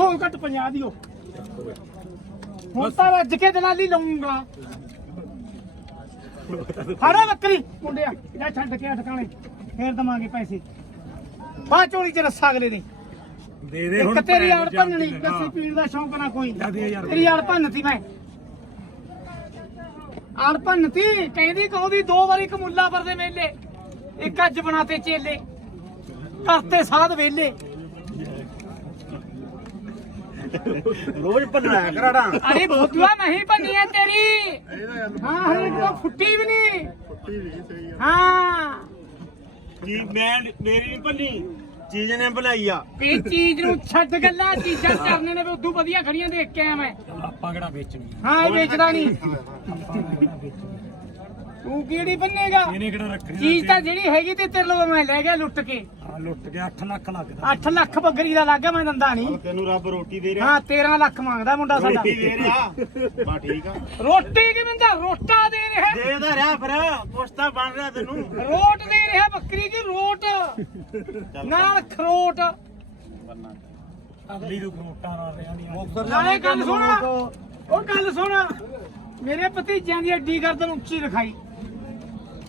ਦੋ ਘੱਟ 50 ਦੀ ਉਹ ਹੁਣ ਤਾਂ ਰੱਜ ਕੇ ਦਲਾਲੀ ਲਊਂਗਾ। ਫੜਾ ਬੱਕਰੀ ਮੁੰਡਿਆ ਜਾ ਛੱਡ ਕੇ ਠਕਾਣੇ ਫੇਰ ਦਵਾਂਗੇ ਪੈਸੇ। ਬਾਹ ਚੋਲੀ ਚ ਰੱਸਾ ਅਗਲੇ ਨੇ। ਦੇ ਦੇ ਇੱਕ ਤੇਰੀ ਆੜ ਭੰਨਣੀ ਲੱਸੀ ਪੀਣ ਦਾ ਸ਼ੌਂਕ ਨਾ ਕੋਈ। ਤੇਰੀ ਆੜ ਭੰਨਤੀ ਮੈਂ। ਆੜ ਭੰਨਤੀ ਕਹਿੰਦੀ ਕਹੋਦੀ ਦੋ ਵਾਰੀ ਕਮੁੱਲਾਪੁਰ ਦੇ ਮੇਲੇ। ਇੱਕ ਅੱਜ ਬਣਾਤੇ ਚੇਲੇ। ਕਰਤੇ ਸਾਧ ਵੇਲੇ। ਰੋਜ਼ ਭੰਨਣਾ ਕਰਾੜਾ ਅਰੇ ਭੁੱਤਵਾ ਨਹੀਂ ਭੰਨੀਆਂ ਤੇਰੀ। ਹਾਂ ਹਰੇਕ ਤਾਂ ਫੁੱਟੀ ਵੀ ਨਹੀਂ। ਹਾਂ। ਜੀ ਮੈਂ ਮੇਰੀ ਨਹੀਂ ਭੰਨੀ ਚੀਜ਼ ਨੇ ਬਣਾਈ ਆ। ਵੀ ਚੀਜ਼ ਨੂੰ ਛੱਡ ਗੱਲਾਂ ਚੀਜ਼ਾਂ ਕਰਨੇ ਨੇ ਵੀ ਉਦੋਂ ਵਧੀਆ ਖੜੀਆਂ ਦੇਖ ਕੇ ਆਇਆ ਮੈਂ। ਆਪਾਂ ਕਿਹੜਾ ਵੇਚਣੀ ਹਾਂ ਇਹ ਵੇਚਦਾ ਨਹੀਂ। ਤੂੰ ਕਿਹੜੀ ਬੰਨੇਗਾ? ਇਹਨੇ ਕਿਹੜਾ ਰੱਖਣੀ ਚੀਜ਼ ਤਾਂ ਜਿਹੜੀ ਹੈਗੀ ਤੇ ਤੇਰੇ ਲੋਕ ਮੈਂ ਲੈ ਗਿਆ ਲੁੱਟ ਕੇ। ਆ ਲੁੱਟ ਗਿਆ 8 ਲੱਖ ਲੱਗਦਾ। 8 ਲੱਖ ਬੱਕਰੀ ਦਾ ਲੱਗ ਮੈਂ ਦੰਦਾ ਨਹੀਂ। ਤੈਨੂੰ ਰੱਬ ਰੋਟੀ ਦੇ ਹਾਂ 13 ਲੱਖ ਮੰਗਦਾ ਮੁੰਡਾ ਸਾਡਾ। ਰਿਹਾ। ਬਾ ਠੀਕ ਆ। ਰੋਟੀ ਕਿਵੇਂ ਦਾ? ਰੋਟਾ ਦੇ ਰਿਹਾ। ਦੇਦਾ ਰਿਹਾ ਫਿਰ। ਪੁੱਛਤਾ ਬਣ ਰਿਹਾ ਤੈਨੂੰ। ਰੋਟ ਦੇ ਰਿਹਾ ਬੱਕਰੀ ਦੀ ਰੋਟ। ਨਾਲ ਖਰੋਟ। ਅਗਲੀ ਨੂੰ ਕਰੋਟਾਂ ਨਾਲ ਰਿਹਾ ਨਹੀਂ ਨਾਲੇ ਗੱਲ ਸੁਣ। ਉਹ ਗੱਲ ਸੁਣ। ਮੇਰੇ ਭਤੀਜਿਆਂ ਦੀ ਐਡੀ ਗਰਦਨ ਉੱਚੀ ਰਖਾਈ।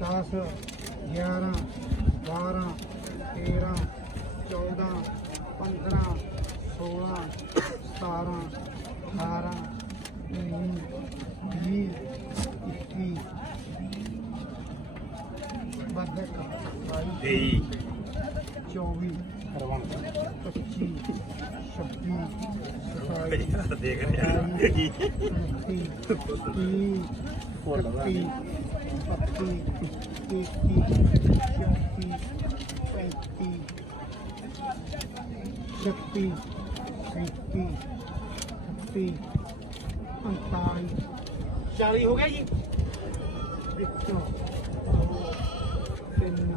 ਦਸ ਗਿਆਰਾਂ ਬਾਰਾਂ ਤੇਰਾਂ ਚੌਦਾਂ ਪੰਦਰਾਂ ਸੋਲਾਂ ਸਤਾਰਾਂ ਅਠਾਰਾਂ ਉੱਨੀ ਵੀਹ ਇੱਕੀ। ਬੱਦਕ ਬਾਈ ਤੇਈ। ਚੌਵੀ। ਕਰਵਾਉਣਾ। 25 26 ਦੇਖ ਰਿਹਾ ਕੀ ਛੱਤੀ ਸੈਂਤੀ ਅਠੱਤੀ ਉਨਤਾਲੀ ਚਾਲੀ ਹੋ ਗਿਆ ਜੀ ਇੱਕ ਤਿੰਨ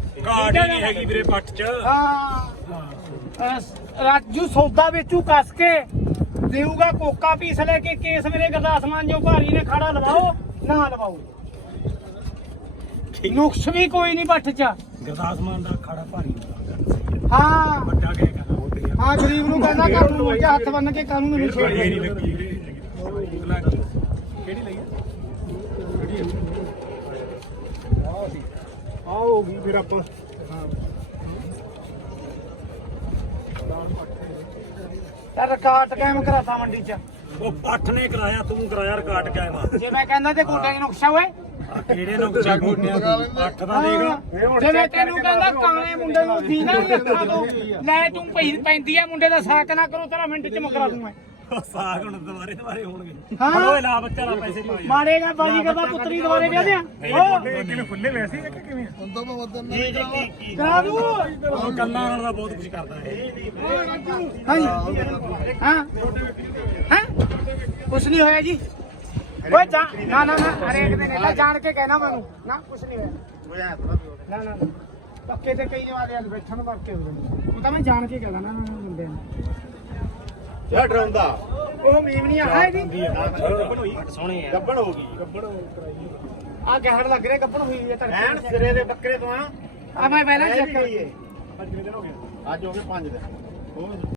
ਘਾਟ ਹੀ ਨਹੀਂ ਹੈਗੀ ਵੀਰੇ ਪੱਟ ਚ। ਹਾਂ। ਰਾਜੂ ਸੌਦਾ ਵੇਚੂ ਕੱਸ ਕੇ। ਦੇਊਗਾ ਕੋਕਾ ਪੀਸ ਲੈ ਕੇ ਕੇਸ ਮੇਰੇ ਗਰਦਾਸ ਮਾਨ ਜੋ ਭਾਰੀ ਨੇ ਖੜਾ ਲਵਾਓ ਨਾ ਲਵਾਓ। ਨੁਕਸ ਵੀ ਕੋਈ ਨਹੀਂ ਬੱਠ ਚ। ਗਰਦਾਸ ਮਾਨ ਦਾ ਖਾੜਾ ਭਾਰੀ। ਹਾਂ। ਵੱਡਾ ਕਹਿ ਤੇ ਹਾਂ ਗਰੀਬ ਨੂੰ ਕਹਿੰਦਾ ਕਾਨੂੰਨ ਕੇ ਹੱਥ ਬੰਨ ਕੇ ਕਾਨੂੰਨ ਨਹੀਂ ਇਹ ਛੇੜਦੇ ਨਹੀਂ ਲੱਗੀ ਲਈ ਆਉਗੀ ਫਿਰ ਆਪਾਂ। ਤਾਂ ਰਿਕਾਰਡ ਕਾਇਮ ਕਰਾਤਾ ਮੰਡੀ ਚ। ਉਹ ਪੱਠ ਨੇ ਕਰਾਇਆ ਤੂੰ ਕਰਾਇਆ ਰਿਕਾਰਡ ਕਾਇਮਾ। ਜੇ ਮੈਂ ਕਹਿੰਦਾ ਤੇ ਗੋਡੇ ਨੁਕਸਾ ਹੋਏ ਆ ਕਿਹੜੇ ਨੁਕਚਾ ਗੋਡਿਆਂ ਪੱਠ ਦਾ ਦੇਗਾ ਜੇ ਮੈਂ ਤੈਨੂੰ ਕਹਿੰਦਾ ਕਾਲੇ ਮੁੰਡੇ ਨੂੰ ਦੀਨਾ ਨਹੀਂ ਰੱਖਾ ਦੋ। ਲੈ ਤੂੰ ਪਈ ਪੈਂਦੀ ਆ ਮੁੰਡੇ ਦਾ ਸਾਕ ਨਾ ਕਰੋ ਤੇਰਾ ਮਿੰਟ ਚ ਮਕਰਾ ਦੂੰ ਮੈਂ। ਸਾਗ ਹੁਣ ਦੁਬਾਰੇ ਦੁਬਾਰੇ ਹੋਣਗੇ। ਹਾਂ। ਹਲੋ ਲਾ ਬੱਚਾ ਲਾ ਪੈਸੇ ਪਾ ਮਾਰੇਗਾ ਬਾਜੀ ਕਰਦਾ ਪੁੱਤਰੀ ਦੁਆਰੇ ਵਿਆਹ ਦਿਆਂ ਉਹ ਕਿਵੇਂ ਖੁੱਲੇ ਵੈਸੇ ਕਿ ਕਿਵੇਂ? ਕਰਾ ਦੂ ਉਹ ਕੰਨਾਂ ਨਾਲ ਦਾ ਬਹੁਤ ਕੁਝ ਕਰਦਾ ਹੈ ਹਾਂਜੀ। ਹਾਂ। ਹਾਂ? ਕੁਛ ਨਹੀਂ ਹੋਇਆ ਜੀ। ਓਏ ਜਾ ਨਾ ਨਾ ਨਾ ਹਰੇਕ ਦੇ ਨੇ ਜਾਣ ਕੇ ਕਹਿਣਾ ਮੈਨੂੰ ਨਾ ਕੁਛ ਨਹੀਂ ਹੋਇਆ। ਨਾ ਨਾ। ਨਾ। ਪੱਕੇ ਤੇ ਕਈ ਜਵਾਦੇ ਅੱਜ ਬੈਠਣ ਪੱਕੇ ਹੋ ਗਏ ਉਹ ਤਾਂ ਮੈਂ ਜਾਣ ਕੇ ਕਹਿਣਾ ਨਾ ਨਾ ਬੰਦੇ ਨੂੰ। ਯਾ ਡਰਾਉਂਦਾ। ਉਹ ਮੀਮਣੀ ਆ ਹੈ ਜੀ ਸੋਹਣੇ ਆ। ਗੱਬੜ ਹੋ ਗਈ। ਗੱਬੜ ਆ ਗਹਿੜ ਲੱਗ ਰਿਹਾ ਕੱਪਣ ਹੋਈ ਹੈ ਐਨ ਤੜਕੇ ਸਿਰੇ ਦੇ ਬੱਕਰੇ ਤੋਂ ਆ। ਆ ਮੈਂ ਪਹਿਲਾਂ ਇਹ ਚੈੱਕ ਵੀ ਕਰ ਗਈ ਏ ਅੱਜ ਹੋ ਗਏ? 5 ਦਿਨ। ਉਹ